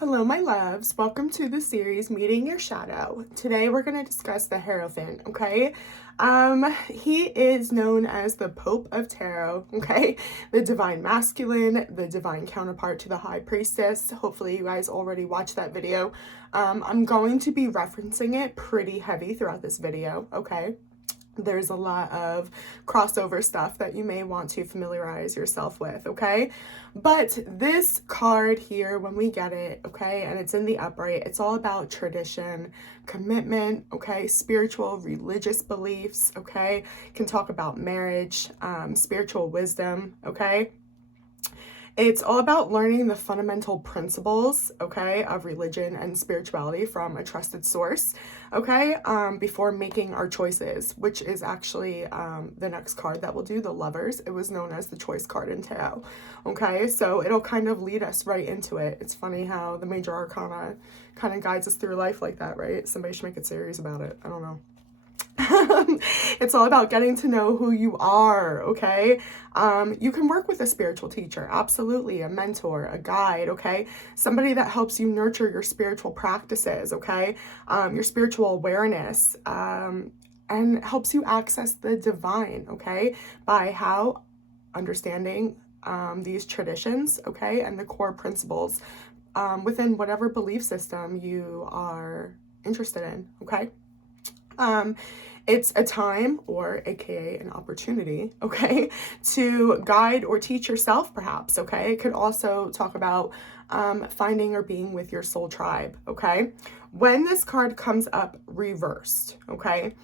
Hello, my loves. Welcome to the series Meeting Your Shadow. Today we're going to discuss the Hierophant, okay? He is known as the Pope of Tarot, okay? The divine masculine, the divine counterpart to the High Priestess. Hopefully you guys already watched that video. I'm going to be referencing it pretty heavy throughout this video, okay? There's a lot of crossover stuff that you may want to familiarize yourself with, okay? But this card here, when we get it, okay, and it's in the upright, it's all about tradition, commitment, okay, spiritual, religious beliefs, okay? Can talk about marriage, spiritual wisdom, okay? It's all about learning the fundamental principles, okay, of religion and spirituality from a trusted source, okay, before making our choices, which is actually the next card that we'll do, the Lovers. It was known as the choice card in tarot, okay, so it'll kind of lead us right into it. It's funny how the major arcana kind of guides us through life like that, right? Somebody should make a series about it. I don't know. It's all about getting to know who you are, okay? You can work with a spiritual teacher, absolutely, a mentor, a guide, okay? Somebody that helps you nurture your spiritual practices, okay? Your spiritual awareness, and helps you access the divine, okay? By how? Understanding these traditions, okay? And the core principles within whatever belief system you are interested in, okay? It's a time, or aka an opportunity, okay, to guide or teach yourself perhaps, okay? It could also talk about finding or being with your soul tribe, okay? When this card comes up reversed, okay,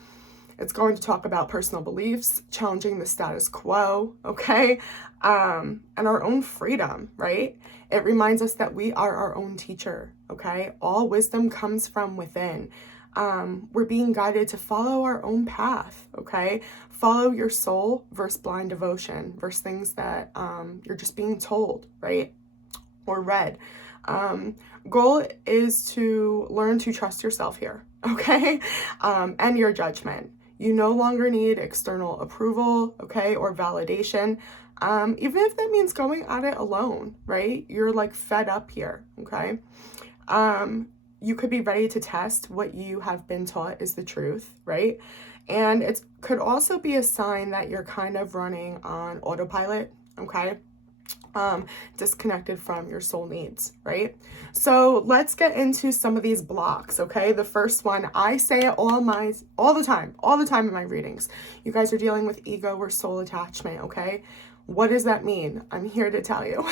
it's going to talk about personal beliefs, challenging the status quo, okay, and our own freedom, right? It reminds us that we are our own teacher, okay? All wisdom comes from within. We're being guided to follow our own path, okay? Follow your soul versus blind devotion versus things that you're just being told, right? Or read. Goal is to learn to trust yourself here, okay? And your judgment. You no longer need external approval, okay, or validation, even if that means going at it alone, right? You're like fed up here, okay? You could be ready to test what you have been taught is the truth, right? And it could also be a sign that you're kind of running on autopilot, okay? Disconnected from your soul needs, right? So let's get into some of these blocks, okay? The first one, I say it all the time in my readings. You guys are dealing with ego or soul attachment, okay? What does that mean? I'm here to tell you.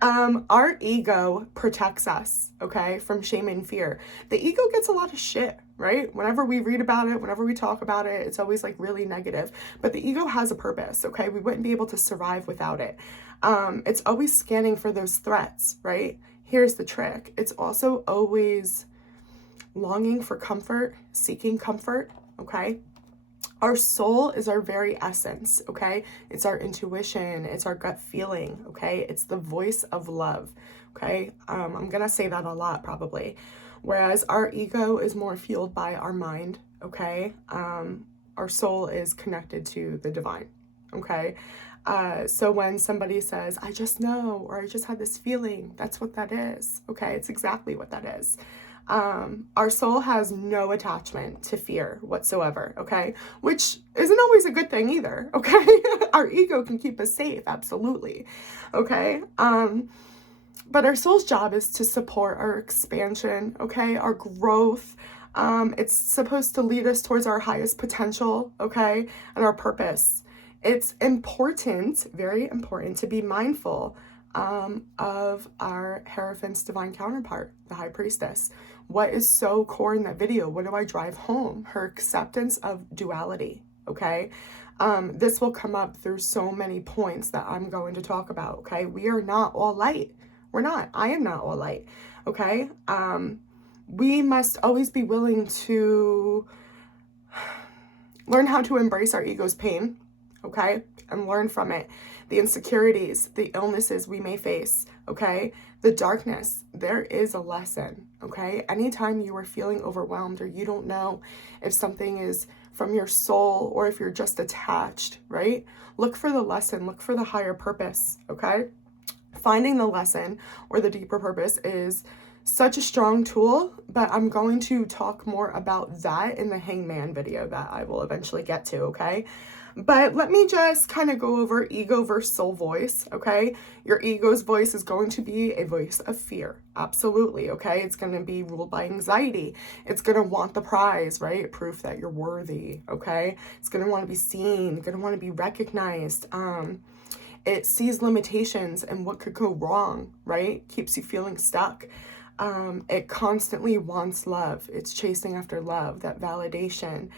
Our ego protects us, okay, from shame and fear. The ego gets a lot of shit, right? Whenever we read about it, whenever we talk about it, it's always like really negative. But the ego has a purpose, okay? We wouldn't be able to survive without it. It's always scanning for those threats, right? Here's the trick. It's also always longing for comfort, seeking comfort, okay? Our soul is our very essence, okay? It's our intuition, it's our gut feeling, okay? It's the voice of love, okay? I'm gonna say that a lot probably. Whereas our ego is more fueled by our mind, okay? Our soul is connected to the divine, okay? So when somebody says, I just know, or I just had this feeling, that's what that is, okay? It's exactly what that is. Our soul has no attachment to fear whatsoever, okay? Which isn't always a good thing either, okay? Our ego can keep us safe, absolutely, okay? But our soul's job is to support our expansion, okay? Our growth. It's supposed to lead us towards our highest potential, okay? And our purpose. It's important, very important, to be mindful of our Hierophant's divine counterpart, the High Priestess. What is so core in that video? What do I drive home? Her acceptance of duality, okay? This will come up through so many points that I'm going to talk about, okay? We are not all light. We're not. I am not all light, okay? We must always be willing to learn how to embrace our ego's pain, okay? And learn from it. The insecurities, the illnesses we may face, okay? The darkness, there is a lesson, okay? Anytime you are feeling overwhelmed or you don't know if something is from your soul or if you're just attached, right? Look for the lesson, look for the higher purpose, okay? finding the lesson or the deeper purpose is such a strong tool, but I'm going to talk more about that in the Hangman video that I will eventually get to, okay? But let me just kind of go over ego versus soul voice, okay? Your ego's voice is going to be a voice of fear, absolutely, okay? It's going to be ruled by anxiety. It's going to want the prize, right? Proof that you're worthy, okay? It's going to want to be seen, going to want to be recognized. It sees limitations and what could go wrong, right? Keeps you feeling stuck. It constantly wants love. It's chasing after love, that validation.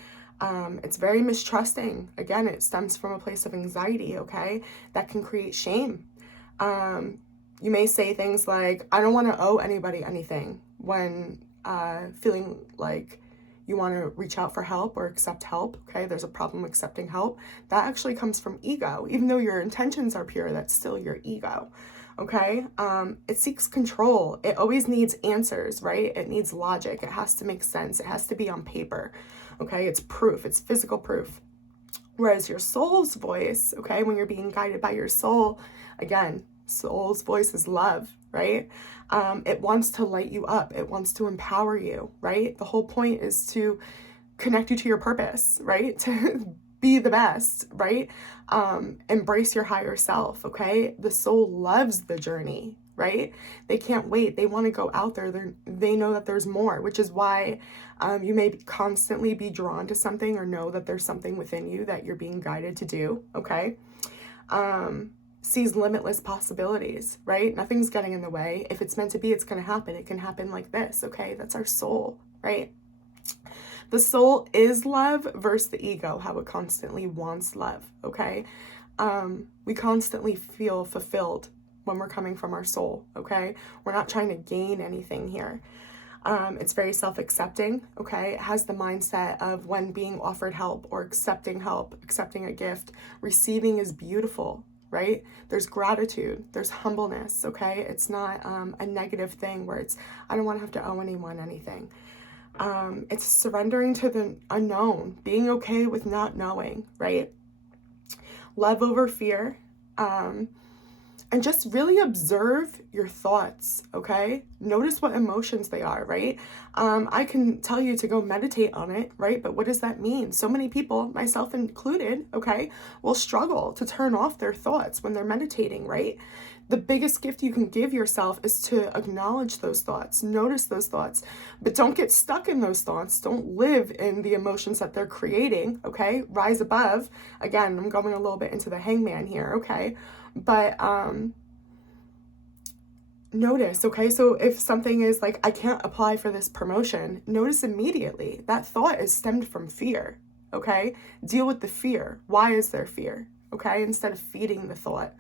It's very mistrusting. Again, it stems from a place of anxiety, okay? That can create shame. You may say things like, I don't want to owe anybody anything, when feeling like you want to reach out for help or accept help, okay? There's a problem accepting help. That actually comes from ego. Even though your intentions are pure, that's still your ego. Okay, it seeks control. It always needs answers, right? It needs logic. It has to make sense. It has to be on paper. Okay, it's proof. It's physical proof. Whereas your soul's voice, okay, when you're being guided by your soul, again, soul's voice is love, right? It wants to light you up. It wants to empower you, right? The whole point is to connect you to your purpose, right? To be the best, right? Embrace your higher self, okay? The soul loves the journey, right? They can't wait. They want to go out there. They know that there's more, which is why you may constantly be drawn to something or know that there's something within you that you're being guided to do, okay? Sees limitless possibilities, right? Nothing's getting in the way. If it's meant to be, it's going to happen. It can happen like this, okay? That's our soul, right? The soul is love versus the ego, how it constantly wants love, okay? We constantly feel fulfilled when we're coming from our soul, okay? We're not trying to gain anything here. It's very self-accepting, okay? It has the mindset of when being offered help or accepting help, accepting a gift, receiving is beautiful, right? There's gratitude, there's humbleness, okay? It's not a negative thing where it's, I don't want to have to owe anyone anything. It's surrendering to the unknown, being okay with not knowing, right? Love over fear, and just really observe your thoughts, okay? Notice what emotions they are, right? I can tell you to go meditate on it, right? But what does that mean? So many people, myself included, okay, will struggle to turn off their thoughts when they're meditating, right? The biggest gift you can give yourself is to acknowledge those thoughts, notice those thoughts, but don't get stuck in those thoughts. Don't live in the emotions that they're creating, okay? Rise above. Again, I'm going a little bit into the Hangman here, okay? But notice, okay? So if something is like, I can't apply for this promotion, notice immediately that thought is stemmed from fear, okay? Deal with the fear. Why is there fear, okay? Instead of feeding the thought.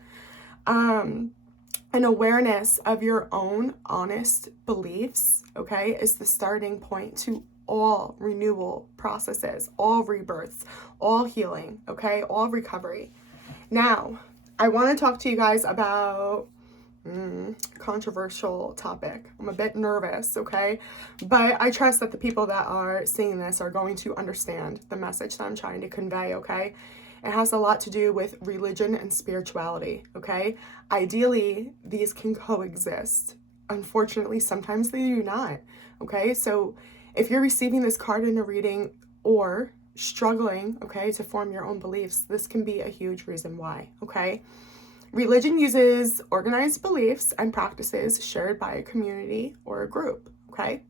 An awareness of your own honest beliefs, okay, is the starting point to all renewal processes, all rebirths, all healing, okay, all recovery. Now, I want to talk to you guys about controversial topic. I'm a bit nervous, okay, but I trust that the people that are seeing this are going to understand the message that I'm trying to convey, okay? It has a lot to do with religion and spirituality, okay? Ideally, these can coexist. Unfortunately, sometimes they do not, okay? So if you're receiving this card in a reading or struggling, okay, to form your own beliefs, this can be a huge reason why, okay? Religion uses organized beliefs and practices shared by a community or a group, okay?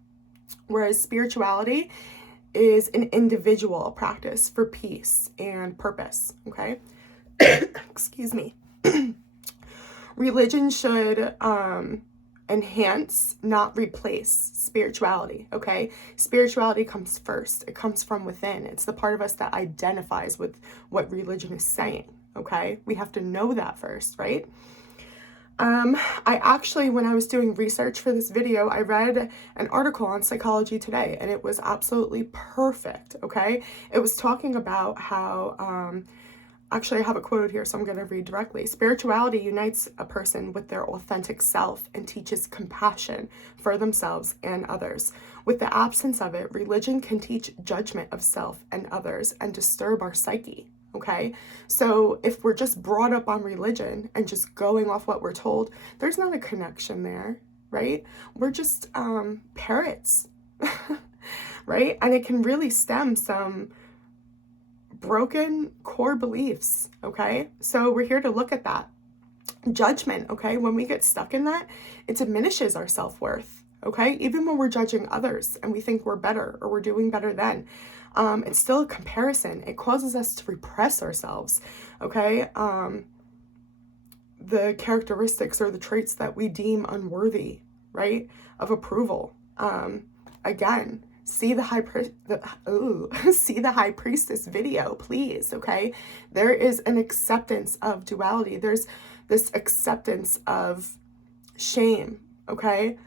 Whereas spirituality is an individual practice for peace and purpose, okay? Excuse me. Religion should enhance, not replace spirituality, okay? Spirituality comes first. It comes from within. It's the part of us that identifies with what religion is saying, okay? We have to know that first, right? I actually, when I was doing research for this video, I read an article on Psychology Today, and it was absolutely perfect, okay? It was talking about how, actually I have it quoted here, so I'm going to read directly. Spirituality unites a person with their authentic self and teaches compassion for themselves and others. With the absence of it, religion can teach judgment of self and others and disturb our psyche, okay? So if we're just brought up on religion and just going off what we're told, there's not a connection there, right? We're just parrots, right? And it can really stem some broken core beliefs, okay? So we're here to look at that. Judgment, okay? When we get stuck in that, it diminishes our self-worth, okay? Even when we're judging others and we think we're better or we're doing better than, it's still a comparison. It causes us to repress ourselves, okay? The characteristics or the traits that we deem unworthy, right, of approval. Again, see the high priestess video, please, okay? There is an acceptance of duality. There's this acceptance of shame, okay?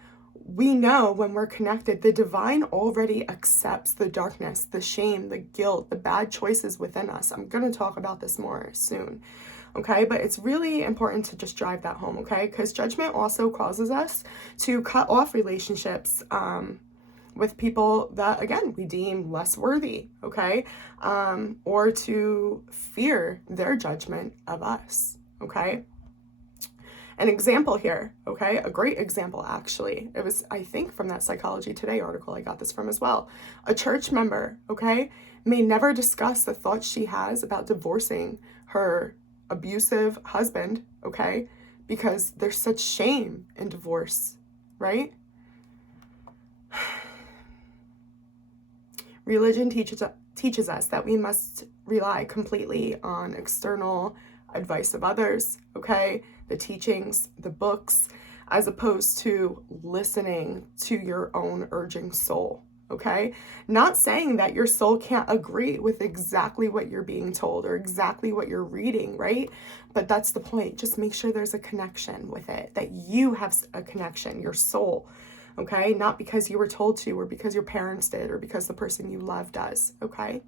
We know when we're connected, the divine already accepts the darkness, the shame, the guilt, the bad choices within us. I'm going to talk about this more soon, okay? But it's really important to just drive that home, okay? Because judgment also causes us to cut off relationships with people that, again, we deem less worthy, okay? Or to fear their judgment of us, okay? An example here, okay? A great example, actually. It was, I think, from that Psychology Today article I got this from as well. A church member, okay, may never discuss the thoughts she has about divorcing her abusive husband, okay? Because there's such shame in divorce, right? Religion teaches us that we must rely completely on external advice of others, okay? The teachings, the books, as opposed to listening to your own urging soul, okay? Not saying that your soul can't agree with exactly what you're being told or exactly what you're reading, right? But that's the point. Just make sure there's a connection with it, that you have a connection, your soul, okay? Not because you were told to, or because your parents did, or because the person you love does, okay?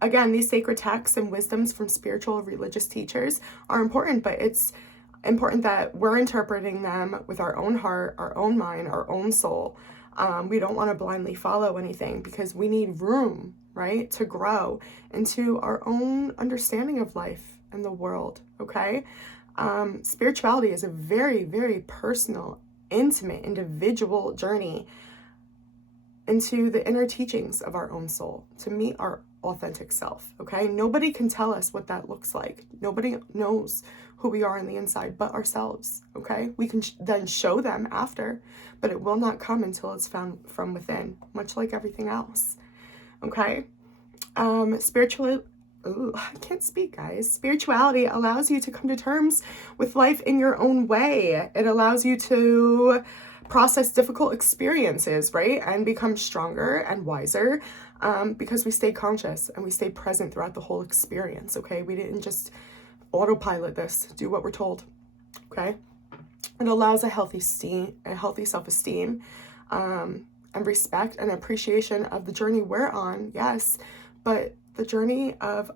Again, these sacred texts and wisdoms from spiritual religious teachers are important, but it's important that we're interpreting them with our own heart, our own mind, our own soul. We don't want to blindly follow anything because we need room, right, to grow into our own understanding of life and the world, okay? Spirituality is a very, very personal, intimate, individual journey into the inner teachings of our own soul to meet our authentic self, okay? Nobody can tell us what that looks like. Nobody knows who we are on the inside but ourselves, okay? We can then show them after, but it will not come until it's found from within, much like everything else, okay? I can't speak, guys. Spirituality allows you to come to terms with life in your own way. It allows you to process difficult experiences, right? And become stronger and wiser because we stay conscious and we stay present throughout the whole experience, okay? We didn't just autopilot this, do what we're told, okay? It allows a healthy self-esteem and respect and appreciation of the journey we're on, yes, but the journey of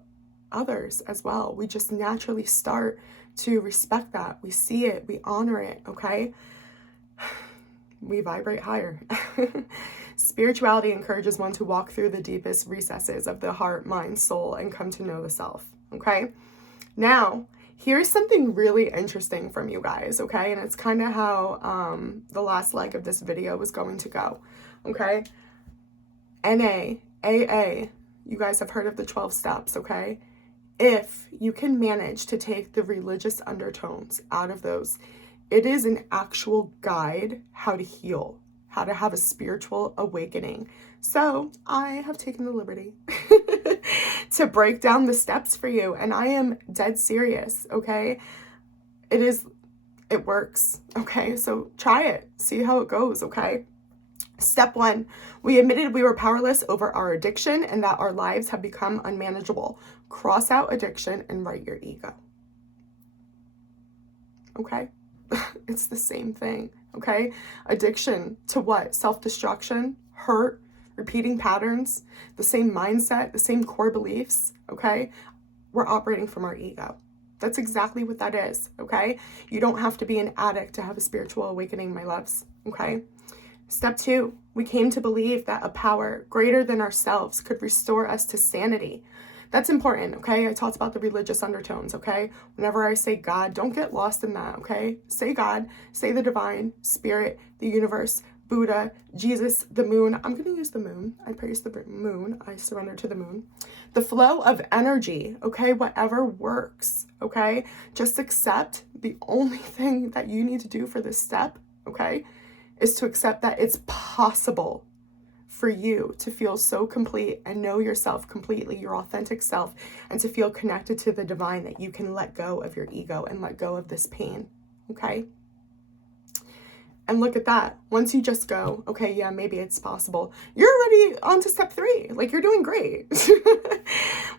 others as well. We just naturally start to respect that. We see it, we honor it, okay? We vibrate higher. Spirituality encourages one to walk through the deepest recesses of the heart, mind, soul, and come to know the self, okay? Now, here's something really interesting from you guys, okay? And it's kind of how the last leg of this video was going to go, okay? NA, AA, you guys have heard of the 12 steps, okay? If you can manage to take the religious undertones out of those, it is an actual guide how to heal, how to have a spiritual awakening. So I have taken the liberty to break down the steps for you, and I am dead serious, okay? It works, okay? So try it, see how it goes, okay? Step 1, we admitted we were powerless over our addiction and that our lives have become unmanageable. Cross out addiction and write your ego. Okay? It's the same thing, okay? Addiction to what? Self-destruction, hurt, repeating patterns, the same mindset, the same core beliefs, okay? We're operating from our ego. That's exactly what that is, okay? You don't have to be an addict to have a spiritual awakening, my loves, okay? Step 2, we came to believe that a power greater than ourselves could restore us to sanity. That's important, okay? I talked about the religious undertones, okay? Whenever I say God, don't get lost in that, okay? Say God, say the divine, spirit, the universe, Buddha, Jesus, the moon. I'm going to use the moon. I praise the moon. I surrender to the moon. The flow of energy, okay? Whatever works, okay? Just accept the only thing that you need to do for this step, okay, is to accept that it's possible for you to feel so complete and know yourself completely, your authentic self, and to feel connected to the divine that you can let go of your ego and let go of this pain, okay? And look at that. Once you just go, okay, yeah, maybe it's possible, you're already on to step 3. Like, you're doing great.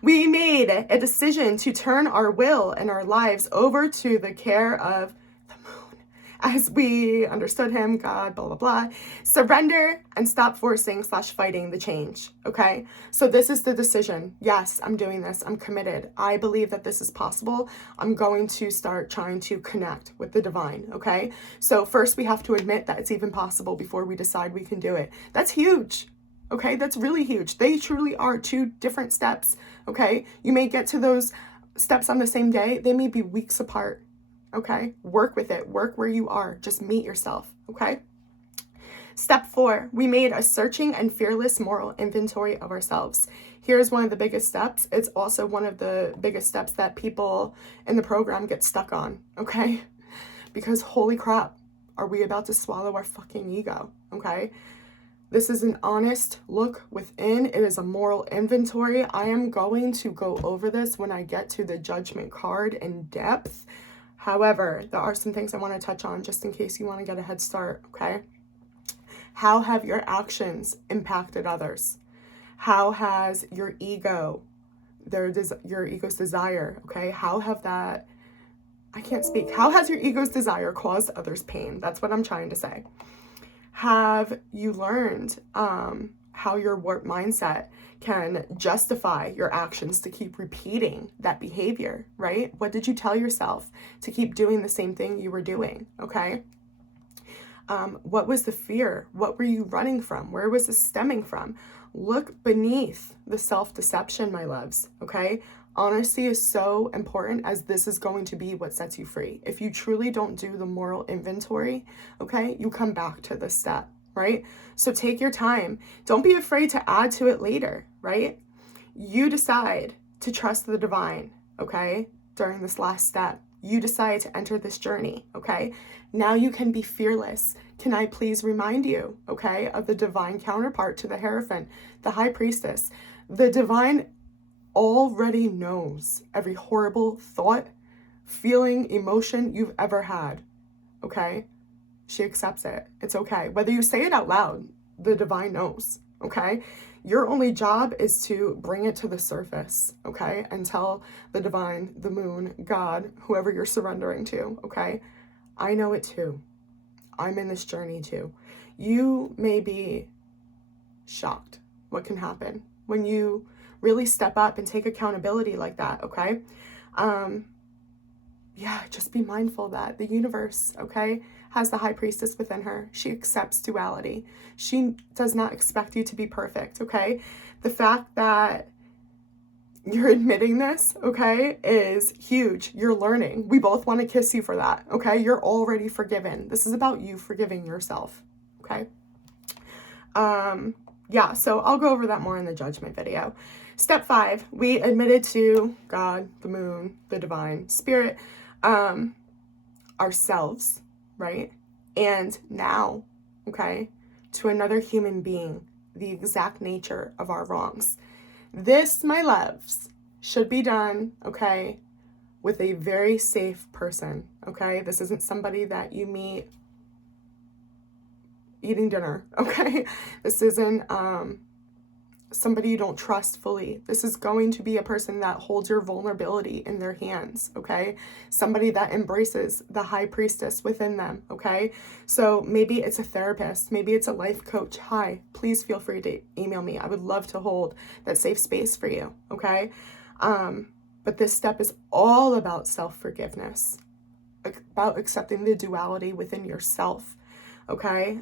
We made a decision to turn our will and our lives over to the care of the moon as we understood him, God, blah, blah, blah. Surrender and stop forcing/fighting the change, okay? So this is the decision. Yes, I'm doing this. I'm committed. I believe that this is possible. I'm going to start trying to connect with the divine, okay? So first we have to admit that it's even possible before we decide we can do it. That's huge, okay? That's really huge. They truly are 2 different steps, okay? You may get to those steps on the same day. They may be weeks apart. Okay, work with it, work where you are, just meet yourself, okay? Step 4, we made a searching and fearless moral inventory of ourselves. Here's one of the biggest steps. It's also one of the biggest steps that people in the program get stuck on, okay? Because holy crap, are we about to swallow our fucking ego, okay? This is an honest look within. It is a moral inventory. I am going to go over this when I get to the judgment card in depth. However, there are some things I want to touch on just in case you want to get a head start, okay? How have your actions impacted others? How has your ego, your ego's desire, okay? How have that, I can't speak. How has your ego's desire caused others pain? That's what I'm trying to say. Have you learned how your warped mindset can justify your actions to keep repeating that behavior, right? What did you tell yourself to keep doing the same thing you were doing, okay? What was the fear? What were you running from? Where was this stemming from? Look beneath the self-deception, my loves, okay? Honesty is so important, as this is going to be what sets you free. If you truly don't do the moral inventory, okay, you come back to this step, right? So take your time. Don't be afraid to add to it later, right? You decide to trust the divine, okay, during this last step. You decide to enter this journey, okay? Now you can be fearless. Can I please remind you, okay, of the divine counterpart to the Hierophant, the High Priestess. The divine already knows every horrible thought, feeling, emotion you've ever had, okay? She accepts it. It's okay. Whether you say it out loud, the divine knows, okay? Your only job is to bring it to the surface, okay? And tell the divine, the moon, God, whoever you're surrendering to, okay? I know it too. I'm in this journey too. You may be shocked what can happen when you really step up and take accountability like that, okay? Yeah, just be mindful that the universe, okay, has the High Priestess within her. She accepts duality. She does not expect you to be perfect, okay? The fact that you're admitting this, okay, is huge. You're learning. We both want to kiss you for that, okay? You're already forgiven. This is about you forgiving yourself, okay? Yeah, so I'll go over that more in the judgment video. Step 5, we admitted to God, the moon, the divine spirit, ourselves, right? And now, okay, to another human being, the exact nature of our wrongs. This, my loves, should be done, okay, with a very safe person, okay? This isn't somebody that you meet eating dinner, okay? This isn't somebody you don't trust fully. This is going to be a person that holds your vulnerability in their hands, okay? Somebody that embraces the High Priestess within them, okay? So maybe it's a therapist, maybe it's a life coach. Hi, please feel free to email me. I would love to hold that safe space for you, okay? But this step is all about self-forgiveness, about accepting the duality within yourself, okay?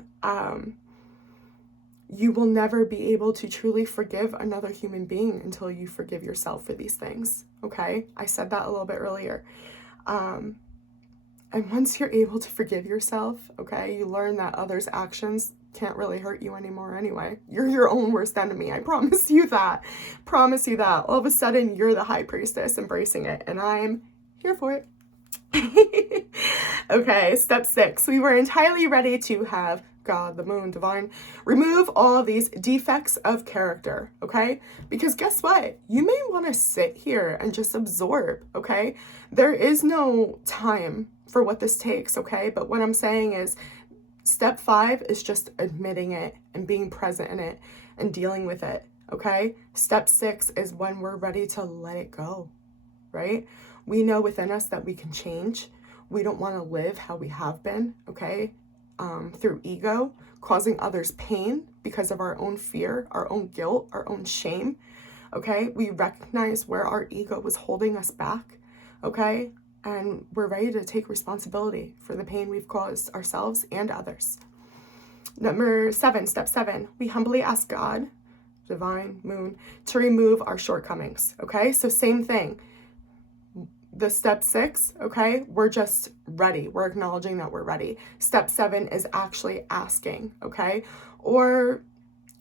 you will never be able to truly forgive another human being until you forgive yourself for these things, okay? I said that a little bit earlier. And once you're able to forgive yourself, okay, you learn that others' actions can't really hurt you anymore anyway. You're your own worst enemy. I promise you that. Promise you that. All of a sudden, you're the high priestess embracing it, and I'm here for it. Okay, step 6. We were entirely ready to have God, the moon, divine, remove all of these defects of character, okay? Because guess what? You may want to sit here and just absorb, okay? There is no time for what this takes, okay? But what I'm saying is step 5 is just admitting it and being present in it and dealing with it, okay? Step 6 is when we're ready to let it go, right? We know within us that we can change. We don't want to live how we have been, okay? Through ego, causing others pain because of our own fear, our own guilt, our own shame, okay? We recognize where our ego was holding us back, okay? And we're ready to take responsibility for the pain we've caused ourselves and others. Number 7, step 7, we humbly ask God, divine, moon, to remove our shortcomings, okay? So same thing. The step 6, okay, we're just ready. We're acknowledging that we're ready. Step 7 is actually asking, okay? Or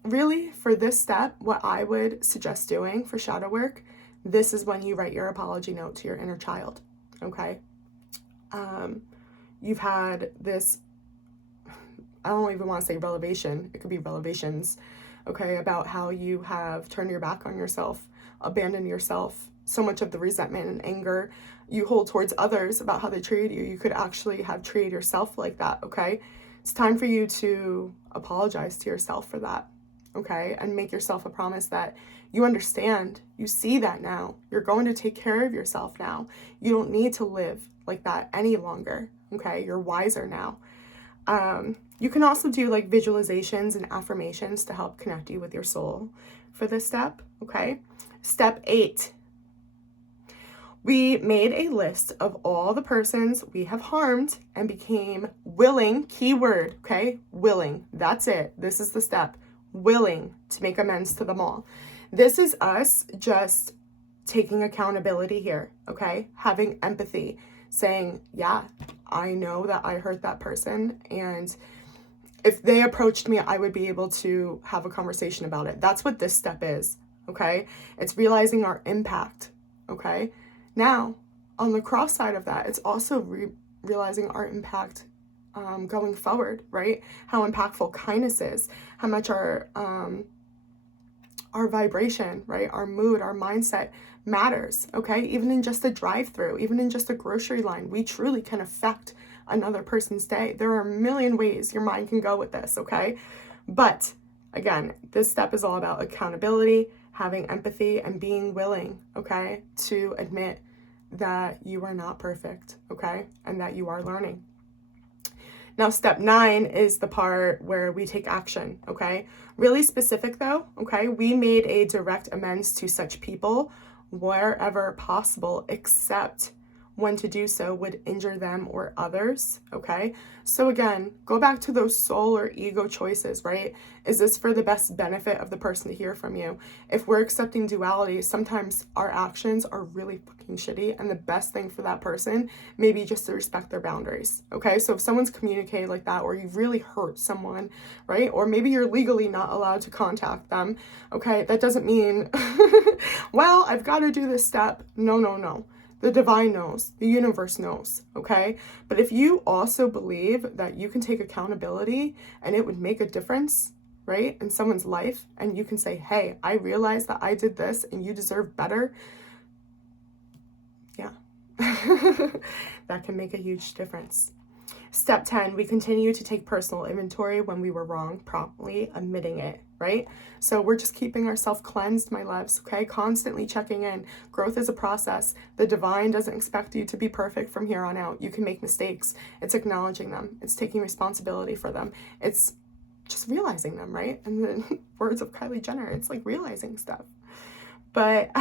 really, for this step, what I would suggest doing for shadow work, this is when you write your apology note to your inner child, okay? You've had this, I don't even want to say revelation, it could be revelations, okay, about how you have turned your back on yourself, abandoned yourself. So much of the resentment and anger you hold towards others about how they treated you, you could actually have treated yourself like that, okay? It's time for you to apologize to yourself for that, okay? And make yourself a promise that you understand, you see that now. You're going to take care of yourself now. You don't need to live like that any longer, okay? You're wiser now. You can also do like visualizations and affirmations to help connect you with your soul for this step, okay? Step 8. We made a list of all the persons we have harmed and became willing, keyword, okay? Willing, that's it. This is the step. Willing to make amends to them all. This is us just taking accountability here, okay? Having empathy, saying, yeah, I know that I hurt that person, and if they approached me, I would be able to have a conversation about it. That's what this step is, okay? It's realizing our impact, okay? Now, on the cross side of that, it's also realizing our impact going forward, right? How impactful kindness is, how much our vibration, right? Our mood, our mindset matters, okay? Even in just a drive-through, even in just a grocery line, we truly can affect another person's day. There are a million ways your mind can go with this, okay? But again, this step is all about accountability, having empathy, and being willing, okay, to admit that you are not perfect, okay, and that you are learning. Now, step 9 is the part where we take action, okay? Really specific though, okay? We made a direct amends to such people wherever possible, except when to do so would injure them or others, okay? So again, go back to those soul or ego choices, right? Is this for the best benefit of the person to hear from you? If we're accepting duality, sometimes our actions are really fucking shitty, and the best thing for that person may be just to respect their boundaries, okay? So if someone's communicated like that, or you've really hurt someone, right? Or maybe you're legally not allowed to contact them, okay? That doesn't mean, well, I've got to do this step. No. The divine knows, the universe knows, okay? But if you also believe that you can take accountability and it would make a difference, right, in someone's life, and you can say, hey, I realize that I did this and you deserve better, yeah, that can make a huge difference. Step 10, we continue to take personal inventory when we were wrong, promptly admitting it, right? So we're just keeping ourselves cleansed, my loves, okay? Constantly checking in. Growth is a process. The divine doesn't expect you to be perfect from here on out. You can make mistakes. It's acknowledging them. It's taking responsibility for them. It's just realizing them, right? And the words of Kylie Jenner, it's like realizing stuff. But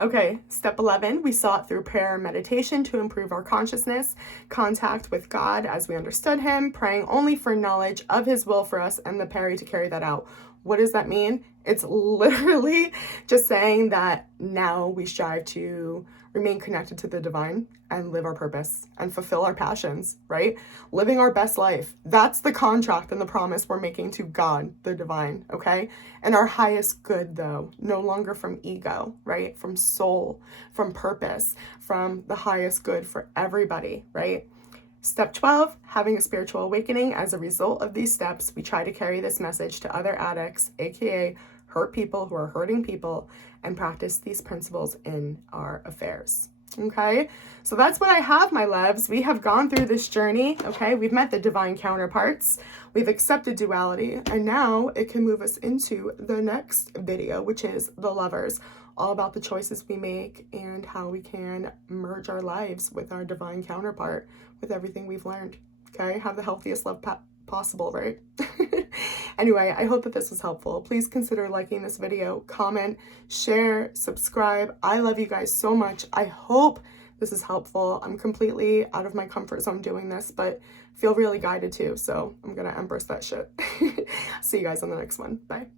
Okay, step 11, we sought through prayer and meditation to improve our consciousness, contact with God as we understood him, praying only for knowledge of his will for us and the Perry to carry that out. What does that mean? It's literally just saying that now we strive to remain connected to the divine and live our purpose and fulfill our passions, right? Living our best life. That's the contract and the promise we're making to God, the divine, okay? And our highest good, though, no longer from ego, right? From soul, from purpose, from the highest good for everybody, right? Step 12, having a spiritual awakening. As a result of these steps, we try to carry this message to other addicts, aka hurt people who are hurting people, and practice these principles in our affairs. Okay, so that's what I have, my loves. We have gone through this journey. Okay, we've met the divine counterparts, we've accepted duality, and now it can move us into the next video, which is the lovers, all about the choices we make and how we can merge our lives with our divine counterpart with everything we've learned. Okay, have the healthiest love possible, right? Anyway, I hope that this was helpful. Please consider liking this video, comment, share, subscribe. I love you guys so much. I hope this is helpful. I'm completely out of my comfort zone doing this, but feel really guided too. So I'm gonna embrace that shit. See you guys on the next one. Bye.